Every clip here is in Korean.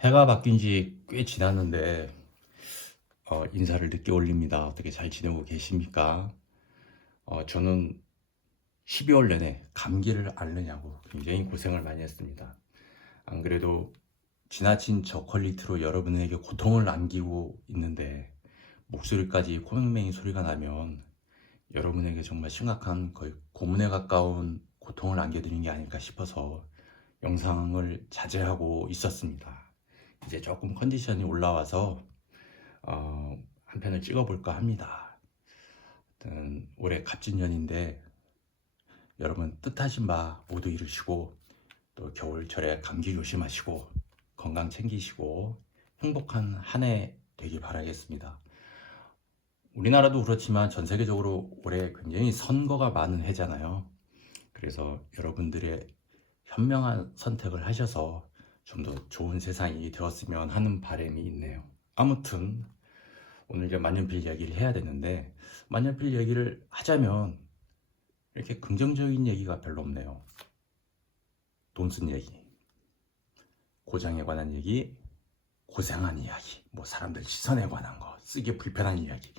해가 바뀐 지 꽤 지났는데 어, 인사를 늦게 올립니다. 어떻게 잘 지내고 계십니까? 어, 저는 12월 내내 감기를 앓느냐고 굉장히 고생을 많이 했습니다. 안 그래도 지나친 저퀄리티로 여러분에게 고통을 남기고 있는데 목소리까지 코맹맹이 소리가 나면 여러분에게 정말 심각한 거의 고문에 가까운 고통을 안겨드린 게 아닐까 싶어서 영상을 자제하고 있었습니다. 이제 조금 컨디션이 올라와서 어, 한 편을 찍어볼까 합니다. 올해 갑진년인데 여러분 뜻하신 바 모두 이루시고 또 겨울철에 감기 조심하시고 건강 챙기시고 행복한 한 해 되길 바라겠습니다. 우리나라도 그렇지만 전 세계적으로 올해 굉장히 선거가 많은 해잖아요. 그래서 여러분들의 현명한 선택을 하셔서 좀 더 좋은 세상이 되었으면 하는 바람이 있네요. 아무튼 오늘 이제 만년필 이야기를 해야 되는데 만년필 얘기를 하자면 이렇게 긍정적인 얘기가 별로 없네요. 돈 쓴 얘기, 고장에 관한 얘기, 고생한 이야기, 뭐 사람들 시선에 관한 거, 쓰기 불편한 이야기,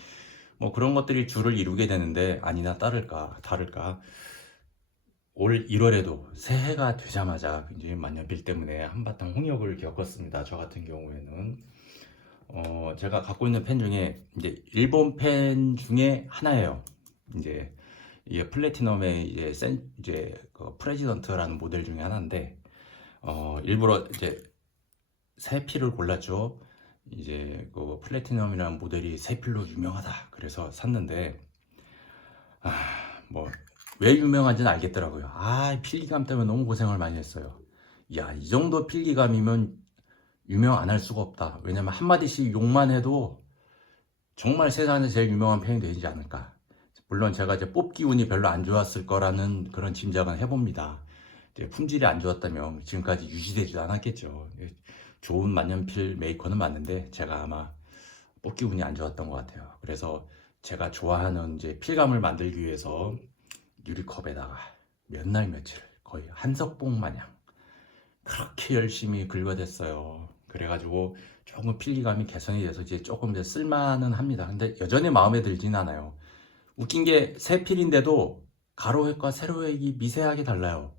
뭐 그런 것들이 주를 이루게 되는데 아니나 따를까 다를까 올 1월에도 새해가 되자마자 굉장히 만년필 때문에 한바탕 홍역을 겪었습니다. 저 같은 경우에는 어 제가 갖고 있는 펜 중에 이제 일본 펜 중에 하나예요. 이제 이게 플래티넘의 이제 센 이제 그 프레지던트라는 모델 중에 하나인데 어 일부러 이제 새 필을 골랐죠. 이제 그 플래티넘이라는 모델이 새 필로 유명하다. 그래서 샀는데 아, 뭐 왜 유명한지는 알겠더라고요. 아, 필기감 때문에 너무 고생을 많이 했어요. 야, 이 정도 필기감이면 유명 안 할 수가 없다. 왜냐면 한마디씩 욕만 해도 정말 세상에서 제일 유명한 펜이 되지 않을까. 물론 제가 이제 뽑기 운이 별로 안 좋았을 거라는 그런 짐작은 해봅니다. 품질이 안 좋았다면 지금까지 유지되지도 않았겠죠. 좋은 만년필 메이커는 맞는데 제가 아마 뽑기 운이 안 좋았던 것 같아요. 그래서 제가 좋아하는 이제 필감을 만들기 위해서 유리컵에다가 몇 날 며칠 거의 한석봉 마냥 그렇게 열심히 긁어댔어요. 그래가지고 조금 필기감이 개선이 돼서 이제 조금 이제 쓸만은 합니다. 근데 여전히 마음에 들진 않아요. 웃긴 게새 필인데도 가로획과 세로획이 미세하게 달라요.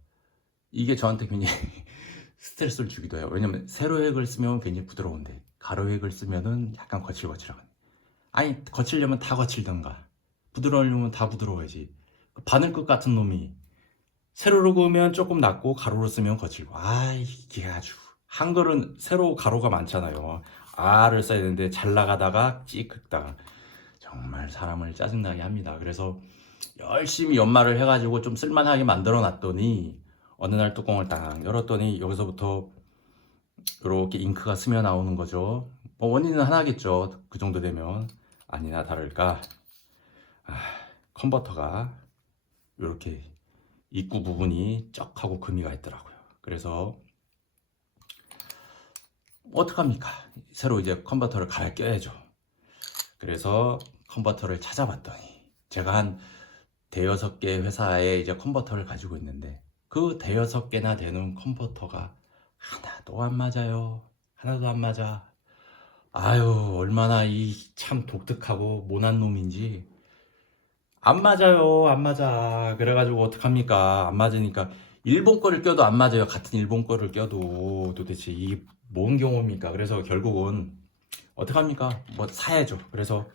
이게 저한테 굉장히 스트레스를 주기도 해요. 왜냐면 세로획을 쓰면 굉장히 부드러운데 가로획을 쓰면은 약간 거칠거칠하거든요. 아니 거칠려면 다 거칠던가 부드러우려면 다 부드러워야지. 바늘 끝 같은 놈이 세로로 그으면 조금 낮고 가로로 쓰면 거칠고 아 이게 아주 한글은 세로 가로가 많잖아요. 아를 써야 되는데 잘 나가다가 찍 긁다가 정말 사람을 짜증나게 합니다. 그래서 열심히 연말을 해가지고 좀 쓸만하게 만들어 놨더니 어느 날 뚜껑을 딱 열었더니 여기서부터 이렇게 잉크가 스며 나오는 거죠. 뭐 원인은 하나겠죠. 그 정도 되면 아니나 다를까 아, 컨버터가 이렇게 입구 부분이 쩍 하고 금이 가 있더라고요. 그래서 어떡합니까? 새로 이제 컨버터를 갈아 껴야죠. 그래서 컨버터를 찾아봤더니 제가 한 대여섯 개 회사에 이제 컨버터를 가지고 있는데 그 대여섯 개나 되는 컨버터가 하나도 안 맞아요. 하나도 안 맞아. 아유, 얼마나 이 참 독특하고 모난 놈인지. 안 맞아요. 안 맞아. 그래가지고 어떡합니까? 안 맞으니까. 일본 거를 껴도 안 맞아요. 같은 일본 거를 껴도 도대체 이게 뭔 경우입니까? 그래서 결국은 어떡합니까? 뭐 사야죠. 그래서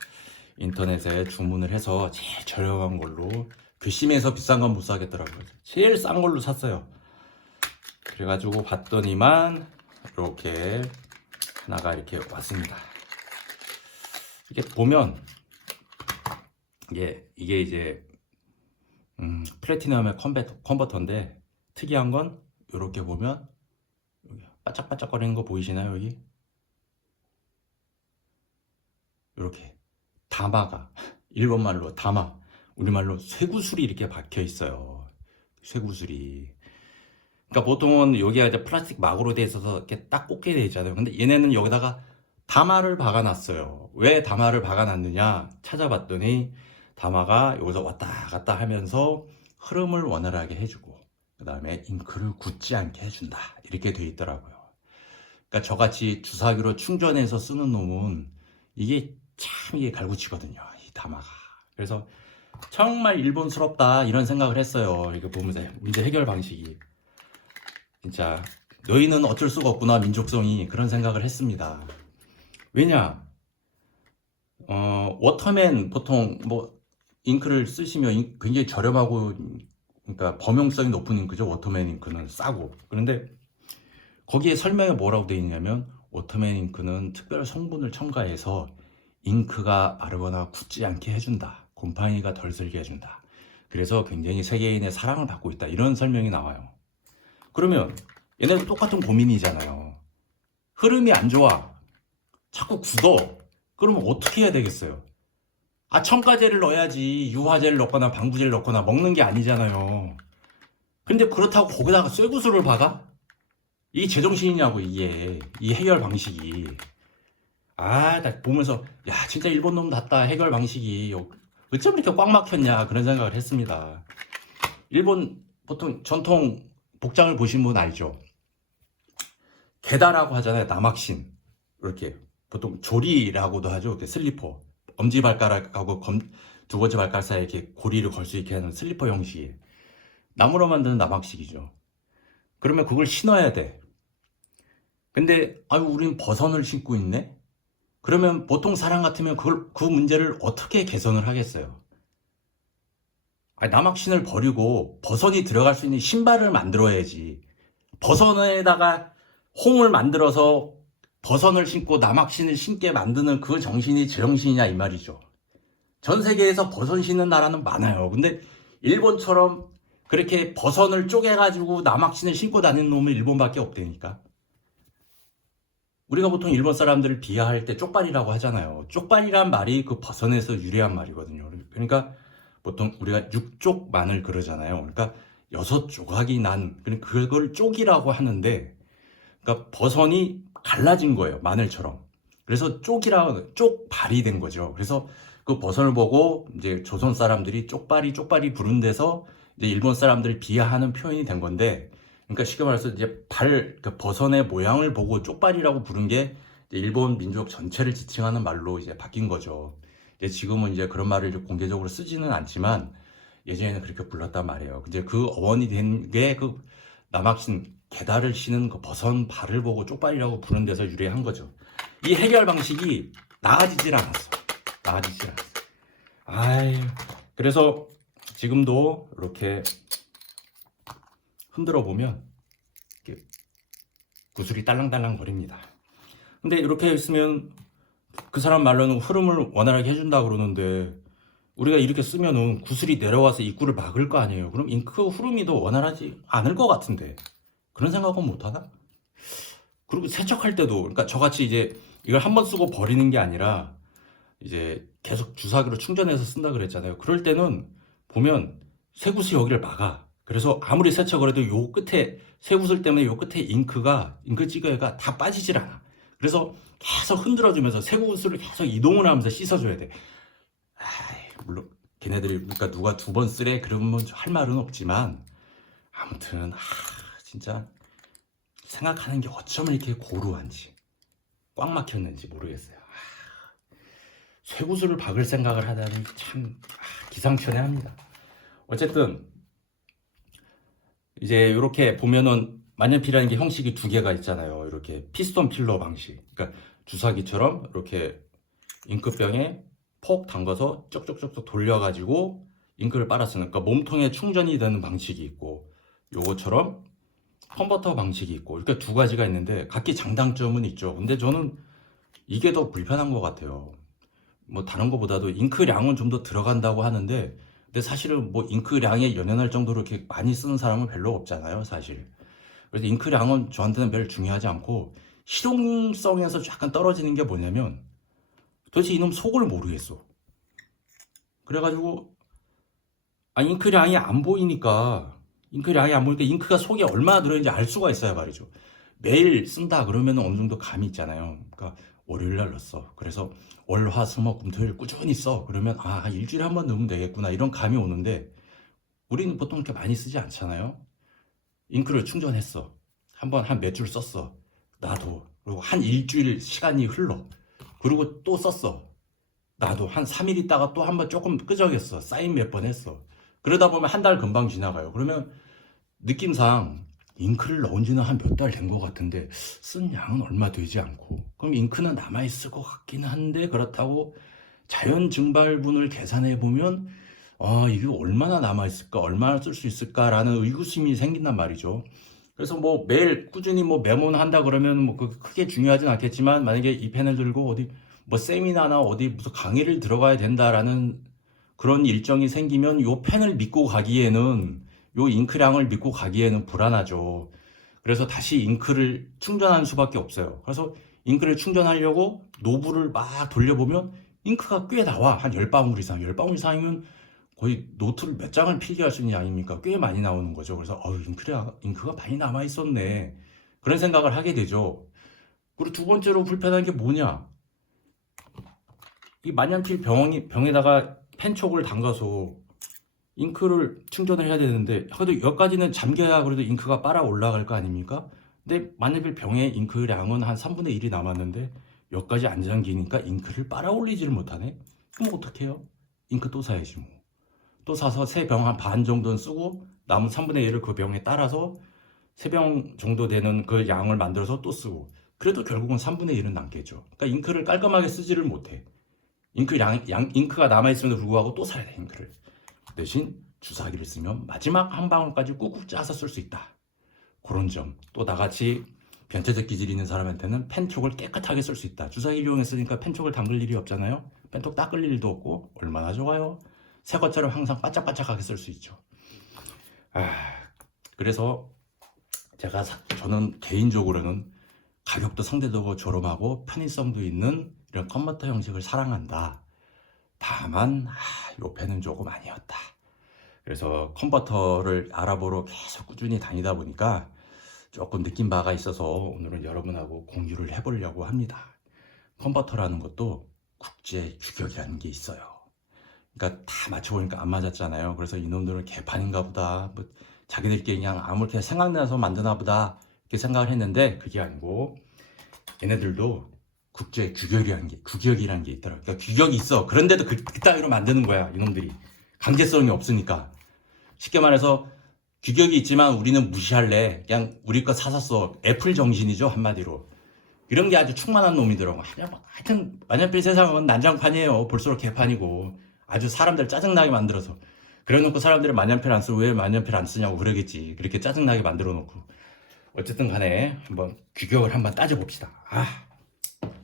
인터넷에 주문을 해서 제일 저렴한 걸로 괘씸해서 비싼 건 못 사겠더라고요. 제일 싼 걸로 샀어요. 그래가지고 봤더니만 이렇게 하나가 이렇게 왔습니다. 이렇게 보면 이게 이게 이제 음, 플래티넘의 컨버터, 컨버터인데 특이한 건 이렇게 보면 여기 반짝반짝거리는 거 보이시나요 여기? 이렇게 다마가 일본 말로 다마 우리말로 쇠구슬이 이렇게 박혀 있어요. 쇠구슬이. 그러니까 보통은 여기가 이제 플라스틱 막으로 돼 있어서 이렇게 딱 꽂게 돼 있잖아요. 근데 얘네는 여기다가 다마를 박아놨어요. 왜 다마를 박아놨느냐 찾아봤더니 다마가 여기서 왔다 갔다 하면서 흐름을 원활하게 해주고 그 다음에 잉크를 굳지 않게 해준다 이렇게 돼 있더라고요. 그러니까 저같이 주사기로 충전해서 쓰는 놈은 이게 참 이게 갈구치거든요. 이 다마가. 그래서 정말 일본스럽다 이런 생각을 했어요. 이거 보면서 문제 해결 방식이 진짜 너희는 어쩔 수가 없구나 민족성이 그런 생각을 했습니다. 왜냐? 어, 워터맨 보통 뭐 잉크를 쓰시면 잉- 굉장히 저렴하고 그러니까 범용성이 높은 잉크죠. 워터맨 잉크는 싸고. 그런데 거기에 설명에 뭐라고 되어 있냐면 워터맨 잉크는 특별 성분을 첨가해서 잉크가 마르거나 굳지 않게 해준다. 곰팡이가 덜 슬게 해준다. 그래서 굉장히 세계인의 사랑을 받고 있다. 이런 설명이 나와요. 그러면 얘네도 똑같은 고민이잖아요. 흐름이 안 좋아. 자꾸 굳어. 그러면 어떻게 해야 되겠어요? 아, 첨가제를 넣어야지. 유화제를 넣거나 방부제를 넣거나 먹는 게 아니잖아요. 근데 그렇다고 거기다가 쇠구슬을 박아? 이게 제정신이냐고, 이게. 이 해결 방식이. 아, 나 보면서, 야, 진짜 일본 놈 같다. 해결 방식이. 어쩜 이렇게 꽉 막혔냐. 그런 생각을 했습니다. 일본 보통 전통 복장을 보신 분 알죠? 게다라고 하잖아요. 남학신. 이렇게. 보통 조리라고도 하죠. 슬리퍼. 엄지발가락하고 검- 두 번째 발가락 사이에 이렇게 고리를 걸 수 있게 하는 슬리퍼 형식이. 나무로 만드는 남학식이죠. 그러면 그걸 신어야 돼. 근데, 아유, 우린 버선을 신고 있네? 그러면 보통 사람 같으면 그걸, 그 문제를 어떻게 개선을 하겠어요? 아니, 남학신을 버리고 버선이 들어갈 수 있는 신발을 만들어야지. 버선에다가 홈을 만들어서 버선을 신고 남학신을 신게 만드는 그 정신이 제정신이냐 이 말이죠. 전 세계에서 버선 신는 나라는 많아요. 근데 일본처럼 그렇게 버선을 쪼개가지고 남학신을 신고 다니는 놈은 일본밖에 없다니까. 우리가 보통 일본 사람들을 비하할 때 쪽발이라고 하잖아요. 쪽발이란 말이 그 버선에서 유래한 말이거든요. 그러니까 보통 우리가 육쪽만을 그러잖아요. 그러니까 여섯 조각이 난 그걸 쪽이라고 하는데 그러니까 버선이 갈라진 거예요. 마늘처럼. 그래서 쪽이라 쪽발이 된 거죠. 그래서 그 버선을 보고 이제 조선 사람들이 쪽발이 쪽발이 부른 데서 이제 일본 사람들을 비하하는 표현이 된 건데 그러니까 쉽게 말해서 이제 발, 그 버선의 모양을 보고 쪽발이라고 부른 게 일본 민족 전체를 지칭하는 말로 이제 바뀐 거죠. 이제 지금은 이제 그런 말을 이제 공개적으로 쓰지는 않지만 예전에는 그렇게 불렀단 말이에요. 이제 그 어원이 된 게 그 남학신 게다를 신은 그 버선 발을 보고 쪽발이라고 부른 데서 유래한 거죠. 이 해결 방식이 나아지질 않았어. 나아지질 않았어. 아이, 그래서 지금도 이렇게 흔들어 보면 이렇게 구슬이 딸랑딸랑 거립니다. 근데 이렇게 있으면 그 사람 말로는 흐름을 원활하게 해준다 그러는데 우리가 이렇게 쓰면은 구슬이 내려와서 입구를 막을 거 아니에요. 그럼 잉크 흐름이 더 원활하지 않을 것 같은데 그런 생각은 못하나? 그리고 세척할 때도 그러니까 저같이 이제 이걸 한 번 쓰고 버리는 게 아니라 이제 계속 주사기로 충전해서 쓴다 그랬잖아요. 그럴 때는 보면 쇠구슬 여기를 막아. 그래서 아무리 세척을 해도 요 끝에 쇠구슬 때문에 요 끝에 잉크가 잉크 찌개가 다 빠지질 않아. 그래서 계속 흔들어 주면서 쇠구슬을 계속 이동을 하면서 씻어 줘야 돼. 아이, 물론 걔네들이 그러니까 누가 두 번 쓰래 그러면 할 말은 없지만 아무튼 아, 진짜 생각하는 게 어쩜 이렇게 고루한지 꽉 막혔는지 모르겠어요. 아, 쇠구슬을 박을 생각을 하다니 참 아, 기상천외합니다. 어쨌든 이제 이렇게 보면은 만년필이라는 게 형식이 두 개가 있잖아요. 이렇게 피스톤 필러 방식. 그러니까 주사기처럼 이렇게 잉크병에 폭 담가서 쪽쪽쪽쪽 돌려가지고 잉크를 빨아 쓰는. 그러니까 몸통에 충전이 되는 방식이 있고 요거처럼 컨버터 방식이 있고 이렇게 두 가지가 있는데 각기 장단점은 있죠. 근데 저는 이게 더 불편한 것 같아요. 뭐 다른 것보다도 잉크량은 좀 더 들어간다고 하는데 근데 사실은 뭐 잉크량에 연연할 정도로 이렇게 많이 쓰는 사람은 별로 없잖아요, 사실. 그래서 잉크량은 저한테는 별 중요하지 않고 실용성에서 약간 떨어지는 게 뭐냐면 도대체 이놈 속을 모르겠어. 그래가지고 아 잉크량이 안 보이니까 잉크량이 안 보니까 잉크가 속에 얼마나 들어있는지 알 수가 있어야 말이죠. 매일 쓴다 그러면 어느 정도 감이 있잖아요. 그러니까 월요일 날 넣었어. 그래서 월, 화, 수, 목, 금, 토일 꾸준히 써. 그러면 아 일주일에 한 번 넣으면 되겠구나 이런 감이 오는데 우리는 보통 이렇게 많이 쓰지 않잖아요. 잉크를 충전했어. 한 번 한 몇 줄 썼어. 놔둬. 그리고 한 일주일 시간이 흘러. 그리고 또 썼어. 나도 한 3일 있다가 또 한 번 조금 끄적였어. 사인 몇 번 했어. 그러다 보면 한 달 금방 지나가요. 그러면 느낌상 잉크를 넣은 지는 한 몇 달 된 것 같은데 쓴 양은 얼마 되지 않고 그럼 잉크는 남아 있을 것 같긴 한데 그렇다고 자연 증발분을 계산해 보면 아 이게 얼마나 남아 있을까 얼마나 쓸 수 있을까라는 의구심이 생긴단 말이죠. 그래서 뭐 매일 꾸준히 뭐 메모는 한다 그러면 뭐그 크게 중요하진 않겠지만 만약에 이 펜을 들고 어디 뭐 세미나나 어디 무슨 강의를 들어가야 된다라는 그런 일정이 생기면 요 펜을 믿고 가기에는 요 잉크량을 믿고 가기에는 불안하죠. 그래서 다시 잉크를 충전하는 수밖에 없어요. 그래서 잉크를 충전하려고 노브를 막 돌려보면 잉크가 꽤 나와. 한 10방울 이상. 10방울 이상이면 거의 노트를 몇 장을 필기할 수 있는 양입니까? 꽤 많이 나오는 거죠. 그래서 어휴, 잉크가, 잉크가 많이 남아 있었네. 그런 생각을 하게 되죠. 그리고 두 번째로 불편한 게 뭐냐? 이 만년필 병이, 병에다가 펜촉을 담가서 잉크를 충전을 해야 되는데 그래도 여기까지는 잠겨야 그래도 잉크가 빨아 올라갈 거 아닙니까? 근데 만년필 병의 잉크량은 한 3분의 1이 남았는데 여기까지 안 잠기니까 잉크를 빨아 올리지를 못하네? 그럼 어떡해요? 잉크 또 사야지 뭐. 또 사서 세 병 한 반 정도는 쓰고 남은 3분의 1을 그 병에 따라서 세 병 정도 되는 그 양을 만들어서 또 쓰고 그래도 결국은 3분의 1은 남겠죠. 그러니까 잉크를 깔끔하게 쓰지를 못해. 잉크 양, 양 잉크가 남아 있음에도 불구하고 또 사야 돼 잉크를. 대신 주사기를 쓰면 마지막 한 방울까지 꾹꾹 짜서 쓸 수 있다. 그런 점. 또 나같이 변태적 기질이 있는 사람한테는 펜촉을 깨끗하게 쓸 수 있다. 주사기를 이용했으니까 펜촉을 담글 일이 없잖아요. 펜촉 닦을 일도 없고 얼마나 좋아요. 새 것처럼 항상 바짝바짝하게 쓸 수 있죠. 아, 그래서 제가 사- 저는 개인적으로는 가격도 상대적으로 저렴하고 편의성도 있는 이런 컨버터 형식을 사랑한다. 다만 아, 요 펜은 조금 아니었다. 그래서 컨버터를 알아보러 계속 꾸준히 다니다 보니까 조금 느낀 바가 있어서 오늘은 여러분하고 공유를 해보려고 합니다. 컨버터라는 것도 국제 규격이라는 게 있어요. 그러니까 다 맞춰보니까 안 맞았잖아요. 그래서 이놈들은 개판인가 보다. 뭐 자기들끼리 그냥 아무렇게 생각나서 만드나 보다. 이렇게 생각을 했는데 그게 아니고 얘네들도 국제 규격이라는 게 규격이라는 게 있더라고요. 그러니까 규격이 있어. 그런데도 그, 그따위로 만드는 거야. 이놈들이. 강제성이 없으니까. 쉽게 말해서 규격이 있지만 우리는 무시할래. 그냥 우리 거 사서 애플 정신이죠. 한마디로. 이런 게 아주 충만한 놈이더라고. 하여튼, 만년필 세상은 난장판이에요. 볼수록 개판이고. 아주 사람들 짜증나게 만들어서. 그래 놓고 사람들이 만년필 안 쓰고 왜 만년필 안 쓰냐고 그러겠지. 그렇게 짜증나게 만들어 놓고. 어쨌든 간에 한번 규격을 한번 따져봅시다. 아,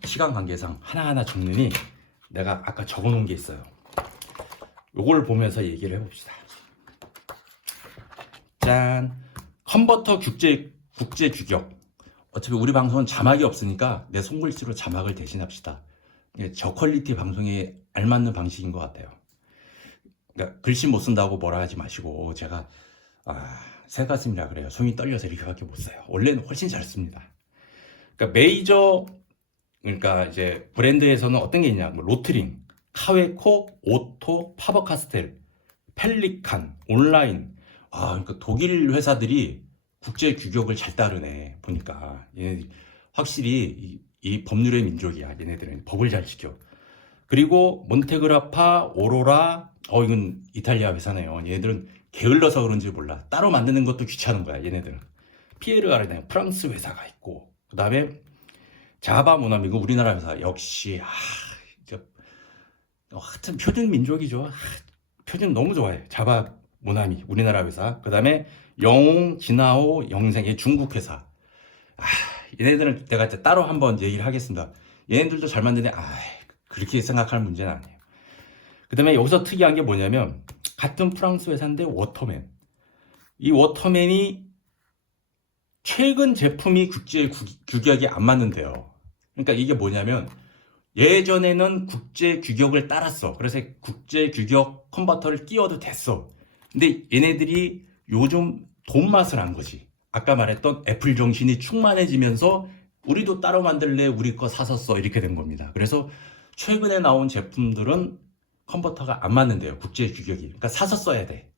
시간 관계상 하나하나 적느니 내가 아까 적어 놓은 게 있어요. 요걸 보면서 얘기를 해봅시다. 짠. 컨버터 국제, 국제 규격. 어차피 우리 방송은 자막이 없으니까 내 손글씨로 자막을 대신합시다. 저퀄리티 방송에 알맞는 방식인 것 같아요. 그러니까 글씨 못 쓴다고 뭐라 하지 마시고 제가 아, 새가슴이라 그래요. 손이 떨려서 이렇게밖에 못 써요. 원래는 훨씬 잘 씁니다. 그러니까 메이저 그러니까 이제 브랜드에서는 어떤 게 있냐? 뭐 로트링, 카웨코, 오토, 파버카스텔, 펠리칸, 온라인. 아, 그러니까 독일 회사들이 국제 규격을 잘 따르네. 보니까 얘네들이 확실히 이, 이 법률의 민족이야. 얘네들은 법을 잘 지켜. 그리고 몬테그라파, 오로라, 어 이건 이탈리아 회사네요. 얘네들은 게을러서 그런지 몰라. 따로 만드는 것도 귀찮은 거야. 얘네들은. 피에르 가르네 프랑스 회사가 있고 그 다음에 자바 그 우리나라 회사 역시 아 이제 어, 하여튼 표준 민족이죠. 아, 표준 너무 좋아해. 자바 모나미 우리나라 회사. 그다음에 영웅 진아오 영생 이 중국 회사. 아 얘네들은 내가 이제 따로 한번 얘기를 하겠습니다. 얘네들도 잘 만드네. 아 그렇게 생각할 문제는 아니에요. 그다음에 여기서 특이한 게 뭐냐면 같은 프랑스 회사인데 워터맨. 이 워터맨이 최근 제품이 국제 구- 규격이 안 맞는데요. 그러니까 이게 뭐냐면 예전에는 국제 규격을 따랐어. 그래서 국제 규격 컨버터를 끼워도 됐어. 근데 얘네들이 요즘 돈 맛을 한 거지. 아까 말했던 애플 정신이 충만해지면서 우리도 따로 만들래 우리 거 사서 써 이렇게 된 겁니다. 그래서 최근에 나온 제품들은 컨버터가 안 맞는데요. 국제 규격이. 그러니까 사서 써야 돼.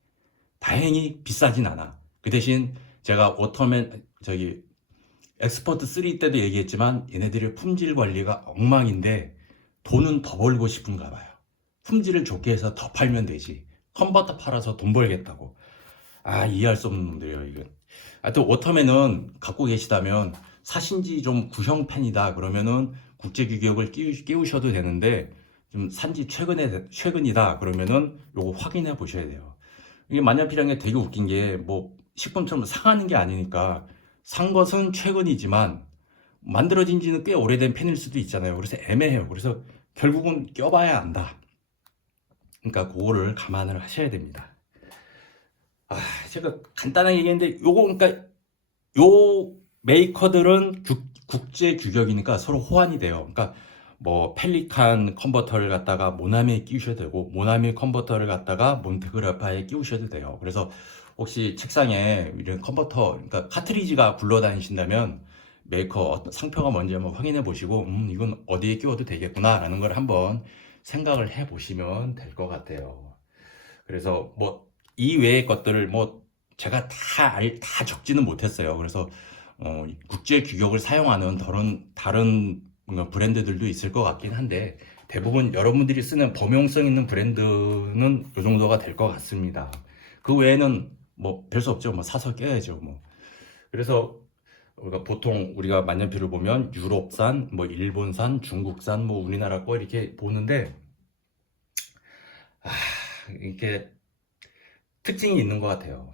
다행히 비싸진 않아. 그 대신 제가 워터맨 저기 엑스퍼트 3 때도 얘기했지만 얘네들의 품질 관리가 엉망인데 돈은 더 벌고 싶은가 봐요. 품질을 좋게 해서 더 팔면 되지. 컨버터 팔아서 돈 벌겠다고. 아, 이해할 수 없는 놈들이에요, 이건. 하여튼 워터맨은 갖고 계시다면 사신지 좀 구형 팬이다 그러면은 국제 규격을 끼우, 끼우셔도 되는데 좀 산지 최근에 최근이다 그러면은 요거 확인해 보셔야 돼요. 이게 만년필이라는 게 되게 웃긴 게 뭐 식품처럼 상하는 게 아니니까 산 것은 최근이지만 만들어진 지는 꽤 오래된 펜일 수도 있잖아요. 그래서 애매해요. 그래서 결국은 껴봐야 안다. 그러니까 그거를 감안을 하셔야 됩니다. 아, 제가 간단하게 얘기했는데 요거 그러니까 요 메이커들은 국, 국제 규격이니까 서로 호환이 돼요. 그러니까 뭐 펠리칸 컨버터를 갖다가 모나미에 끼우셔도 되고 모나미 컨버터를 갖다가 몬테그라파에 끼우셔도 돼요. 그래서 혹시 책상에 이런 컨버터 그러니까 카트리지가 굴러다니신다면 메이커 어떤 상표가 뭔지 한번 확인해 보시고 음 이건 어디에 끼워도 되겠구나라는 걸 한번 생각을 해 보시면 될 것 같아요. 그래서 뭐 이 외의 것들을 뭐 제가 다, 알, 다 적지는 못했어요. 그래서 어, 국제 규격을 사용하는 다른 다른 브랜드들도 있을 것 같긴 한데 대부분 여러분들이 쓰는 범용성 있는 브랜드는 이 정도가 될 것 같습니다. 그 외에는 뭐 별 수 없죠. 뭐 사서 껴야죠. 뭐 그래서 우리가 보통 우리가 만년필을 보면 유럽산, 뭐 일본산, 중국산, 뭐 우리나라 거 이렇게 보는데 아 이게 특징이 있는 것 같아요.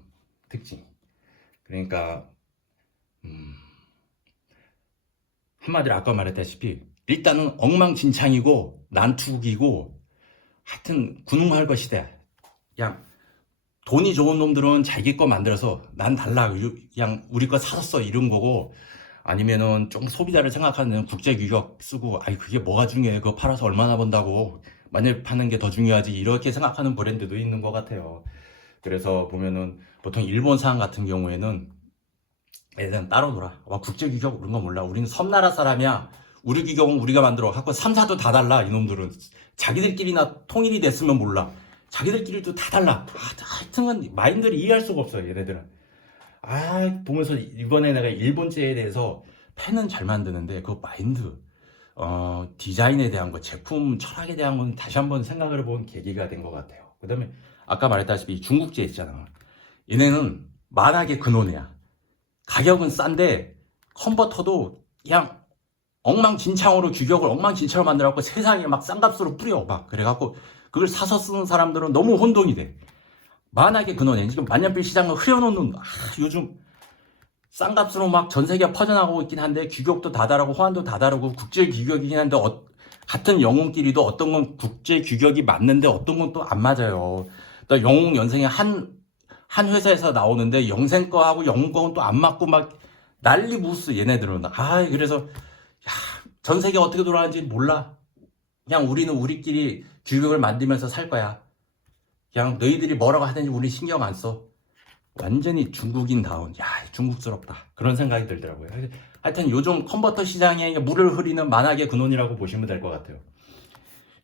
특징. 그러니까 음, 한마디로 아까 말했다시피 일단은 엉망진창이고 난투국이고 하여튼 군웅할 것이다. 그냥 돈이 좋은 놈들은 자기 거 만들어서 난 달라 그냥 우리 거 사줬어 이런 거고 아니면은 좀 소비자를 생각하는 국제 규격 쓰고 아이 그게 뭐가 중요해 그거 팔아서 얼마나 번다고 만약 파는 게 더 중요하지 이렇게 생각하는 브랜드도 있는 것 같아요. 그래서 보면은 보통 일본산 같은 경우에는 애들은 따로 놀아. 와, 국제 규격 그런 거 몰라. 우리는 섬나라 사람이야. 우리 규격은 우리가 만들어. 갖고 3, 4도 다 달라. 이놈들은. 자기들끼리나 통일이 됐으면 몰라. 자기들끼리도 다 달라. 아, 하여튼 마인드를 이해할 수가 없어요. 얘네들은. 아, 보면서 이번에 내가 일본제에 대해서 펜은 잘 만드는데 그 마인드, 어, 디자인에 대한 거, 제품 철학에 대한 건 다시 한번 생각을 해본 계기가 된 것 같아요. 그 다음에 아까 말했다시피 중국제 있잖아. 얘네는 만하게 근원이야. 가격은 싼데 컨버터도 그냥 엉망진창으로 규격을 엉망진창으로 만들어갖고 세상에 막 싼 값으로 뿌려 막 그래갖고 그걸 사서 쓰는 사람들은 너무 혼동이 돼. 만하게 근원해 지금 만년필 시장을 흐려놓는 아, 요즘 싼값으로 막 전 세계에 퍼져나가고 있긴 한데 규격도 다 다르고 호환도 다 다르고 국제 규격이긴 한데 어, 같은 영웅끼리도 어떤 건 국제 규격이 맞는데 어떤 건 또 안 맞아요. 또 영웅 연생에 한한 회사에서 나오는데 영생 거하고 영웅 거는 또 안 맞고 막 난리 무스 얘네들은. 아 그래서 야, 전 세계 어떻게 돌아가는지 몰라. 그냥 우리는 우리끼리 규격을 만들면서 살 거야. 그냥 너희들이 뭐라고 하든지 우리 신경 안 써. 완전히 중국인다운. 야 중국스럽다. 그런 생각이 들더라고요. 하여튼 요즘 컨버터 시장에 물을 흐리는 만악의 근원이라고 보시면 될 것 같아요.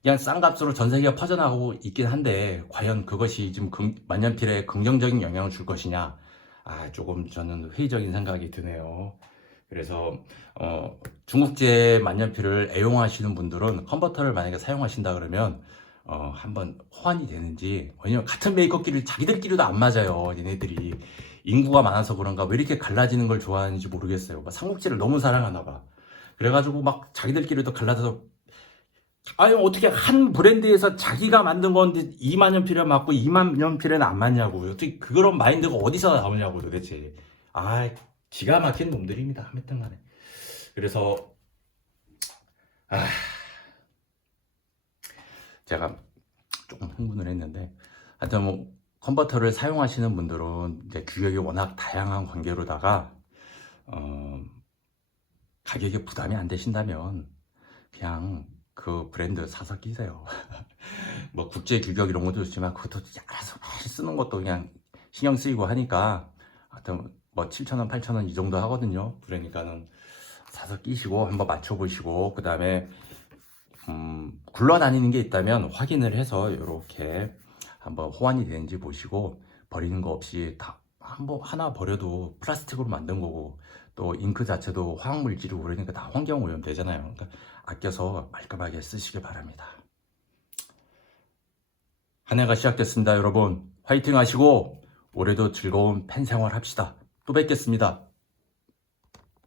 그냥 싼 값으로 전 세계가 퍼져나가고 있긴 한데 과연 그것이 지금 금- 만년필에 긍정적인 영향을 줄 것이냐? 아 조금 저는 회의적인 생각이 드네요 그래서 어, 중국제 만년필을 애용하시는 분들은 컨버터를 만약에 사용하신다 그러면 어, 한번 호환이 되는지 왜냐면 같은 메이커끼리 자기들끼리도 안 맞아요 얘네들이. 인구가 많아서 그런가 왜 이렇게 갈라지는 걸 좋아하는지 모르겠어요. 막 삼국지를 너무 사랑하나 봐. 그래가지고 막 자기들끼리도 갈라져서 아니 어떻게 한 브랜드에서 자기가 만든 건데 2만 연필에 맞고 2만 연필에는 안 맞냐고 어떻게 그런 마인드가 어디서 나오냐고 도대체. 아 기가 막힌 놈들입니다 아무튼 간에 그래서 아 제가 조금 흥분을 했는데 하여튼 뭐 컨버터를 사용하시는 분들은 이제 규격이 워낙 다양한 관계로다가 어 가격에 부담이 안 되신다면 그냥 그 브랜드 사서 끼세요. 뭐 국제 규격 이런 것도 있지만 그것도 알아서 매일 쓰는 것도 그냥 신경 쓰이고 하니까 하여튼 뭐 7,000원, 8,000원 이 정도 하거든요. 그러니까는 사서 끼시고 한번 맞춰보시고 그 다음에 음, 굴러다니는 게 있다면 확인을 해서 이렇게 한번 호환이 되는지 보시고 버리는 거 없이 다 한번 하나 버려도 플라스틱으로 만든 거고 또 잉크 자체도 화학물질이고 그러니까 다 환경 오염 되잖아요. 그러니까 아껴서 말끔하게 쓰시길 바랍니다. 한 해가 시작됐습니다, 여러분. 화이팅 하시고 올해도 즐거운 팬 생활 합시다. 또 뵙겠습니다.